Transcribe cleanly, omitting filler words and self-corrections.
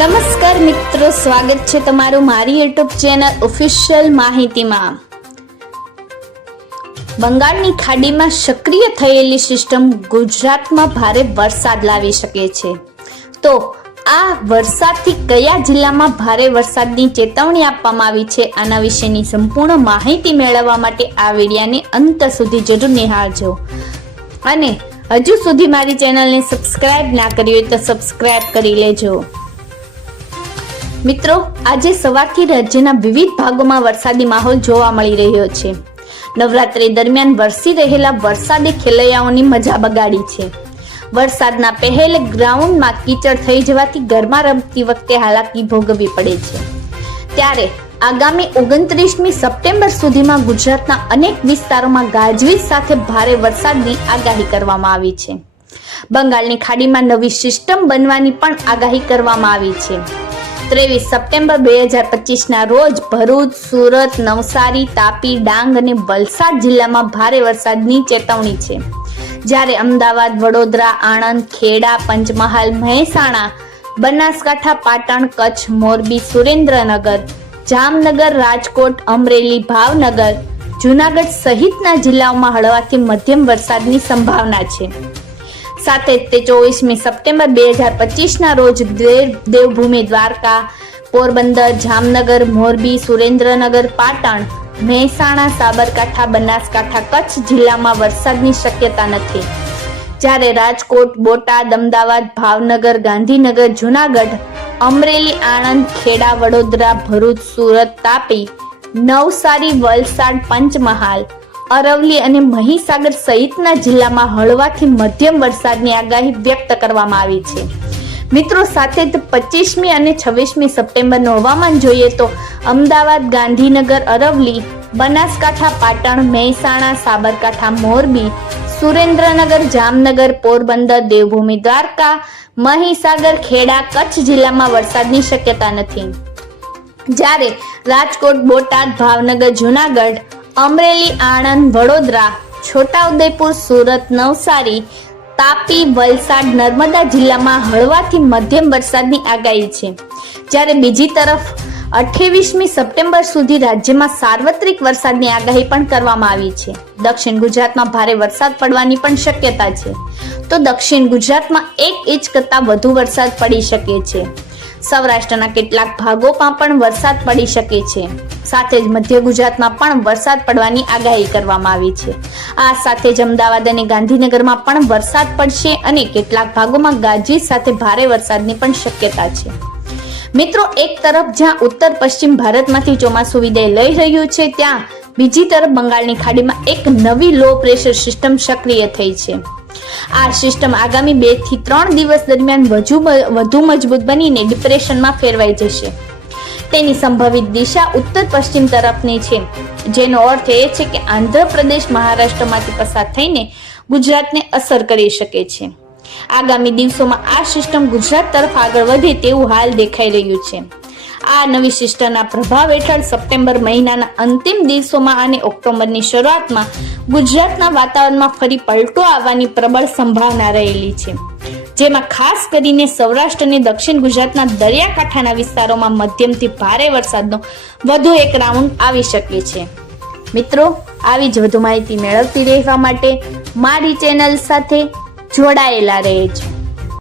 નમસ્કાર મિત્રો, સ્વાગત છે તમારું મારી યુટ્યુબ ચેનલ ઓફિશિયલ માહિતીમાં। બંગાળની ખાડીમાં સક્રિય થયેલી સિસ્ટમ ગુજરાતમાં ભારે વરસાદ લાવી શકે છે। તો આ વરસાદથી કયા જિલ્લામાં ભારે વરસાદની ચેતવણી આપવામાં આવી છે, આના વિશેની સંપૂર્ણ માહિતી મેળવવા માટે આ વિડિયોને અંત સુધી જરૂર નિહાળજો। અને હજુ સુધી મારી ચેનલને સબસ્ક્રાઇબ ના કરી હોય તો સબસ્ક્રાઇબ કરી લેજો। મિત્રો, આજે સવારથી રાજ્યના વિવિધ ભાગોમાં વરસાદી માહોલ જોવા મળી રહ્યો છે। નવરાત્રી દરમિયાન વરસી રહેલા વરસાદે ખેલૈયાઓની મજા બગાડી છે। વરસાદના પહેલ ગ્રાઉન્ડમાં કીચડ થઈ જવાથી ઘરમાં રમતી વખતે હાલાકી ભોગવવી પડે છે। ત્યારે આગામી 29મી સપ્ટેમ્બર સુધીમાં ગુજરાતના અનેક વિસ્તારોમાં ગાજવીજ સાથે ભારે વરસાદની આગાહી કરવામાં આવી છે। બંગાળની ખાડીમાં નવી સિસ્ટમ બનવાની પણ આગાહી કરવામાં આવી છે। 23 સપ્ટેમ્બર 2025ના રોજ ભરૂચ, સુરત, નવસારી, તાપી, ડાંગ અને વલસાડ જિલ્લામાં ભારે વરસાદની ચેતવણી છે। જ્યારે અમદાવાદ, વડોદરા, આણંદ, ખેડા, પંચમહાલ, મહેસાણા, બનાસકાંઠા, પાટણ, કચ્છ, મોરબી, સુરેન્દ્રનગર, જામનગર, રાજકોટ, અમરેલી, ભાવનગર, જૂનાગઢ સહિતના જિલ્લાઓમાં હળવાથી મધ્યમ વરસાદની સંભાવના છે। સાથે તે 24મી સપ્ટેમ્બર 2025ના રોજ દેવભૂમિ દ્વારકા, પોરબંદર, જામનગર, મોરબી, સુરેન્દ્રનગર, પાટણ, મહેસાણા, સાબરકાંઠા, બનાસકાંઠા, કચ્છ જિલ્લામાં વરસાદની શક્યતા નથી। જ્યારે રાજકોટ, બોટાદ, અમદાવાદ, ભાવનગર, ગાંધીનગર, જૂનાગઢ, અમરેલી, આણંદ, ખેડા, વડોદરા, ભરૂચ, સુરત, તાપી, નવસારી, વલસાડ, પંચમહાલ, અરવલ્લી અને મહીસાગર સહિતના જિલ્લામાં હળવાથી મધ્યમ વરસાદની આગાહી વ્યક્ત કરવામાં આવી છે। મિત્રો, સાથે જ 25મી અને 26મી સપ્ટેમ્બરનું હવામાન જોઈએ તો અમદાવાદ, ગાંધીનગર, અરવલ્લી, બનાસકાંઠા, પાટણ, મહેસાણા, સાબરકાંઠા, મોરબી, સુરેન્દ્રનગર, જામનગર, પોરબંદર, દેવભૂમિ દ્વારકા, મહીસાગર, ખેડા, કચ્છ જિલ્લામાં વરસાદની શક્યતા નથી। જ્યારે રાજકોટ, બોટાદ, ભાવનગર, જૂનાગઢ, અમરેલી, આણંદ, વડોદરા, છોટાઉદેપુર, સુરત, નવસારી, તાપી, વલસાડ, નર્મદા જિલ્લામાં હળવાથી મધ્યમ વરસાદની આગાહી છે। જ્યારે બીજી તરફ 28મી સપ્ટેમ્બર સુધી રાજ્યમાં સાર્વત્રિક વરસાદની આગાહી પણ કરવામાં આવી છે। દક્ષિણ ગુજરાતમાં ભારે વરસાદ પડવાની પણ શક્યતા છે। તો દક્ષિણ ગુજરાતમાં 1 ઇંચ કરતાં વધુ વરસાદ પડી શકે છે। સૌરાષ્ટ્રના કેટલાક ભાગોમાં પણ વરસાદ પડી શકે છે। સાથે જ મધ્ય ગુજરાતમાં પણ વરસાદ પડવાની આગાહી કરવામાં આવી છે। આ સાથે જ અમદાવાદ અને ગાંધીનગરમાં પણ વરસાદ પડશે અને કેટલાક ભાગોમાં ગાજવીજ સાથે ભારે વરસાદની પણ શક્યતા છે। મિત્રો, એક તરફ જ્યાં ઉત્તર પશ્ચિમ ભારતમાંથી ચોમાસું વિદાય લઈ રહ્યું છે, ત્યાં બીજી તરફ બંગાળની ખાડીમાં એક નવી લો પ્રેશર સિસ્ટમ સક્રિય થઈ છે। આ સિસ્ટમ આગામી 2 થી 3 દિવસ દરમિયાન વધુ મજબૂત બનીને ડિપ્રેશનમાં ફેરવાઈ જશે। તેની સંભવિત દિશા ઉત્તર પશ્ચિમ તરફની છે, જેનો અર્થ એ છે કે આંધ્રપ્રદેશ, મહારાષ્ટ્રમાંથી પસાર થઈને ગુજરાતને અસર કરી શકે છે। આગામી દિવસોમાં આ સિસ્ટમ ગુજરાત તરફ આગળ વધે તેવું હાલ દેખાઈ રહ્યું છે। આ નવી સિસ્ટમના પ્રભાવ હેઠળ સપ્ટેમ્બર મહિનાના અંતિમ દિવસોમાં અને ઓક્ટોબરની શરૂઆતમાં ગુજરાતના વાતાવરણમાં ફરી પલટો આવવાની પ્રબળ સંભાવના રહેલી છે, જેમાં ખાસ કરીને સૌરાષ્ટ્ર અને દક્ષિણ ગુજરાતના દરિયાકાંઠાના વિસ્તારોમાં મધ્યમથી ભારે વરસાદનો વધુ એક રાઉન્ડ આવી શકે છે। મિત્રો, આવી જ વધુ માહિતી મેળવતી રહેવા માટે મારી ચેનલ સાથે જોડાયેલા રહેજો।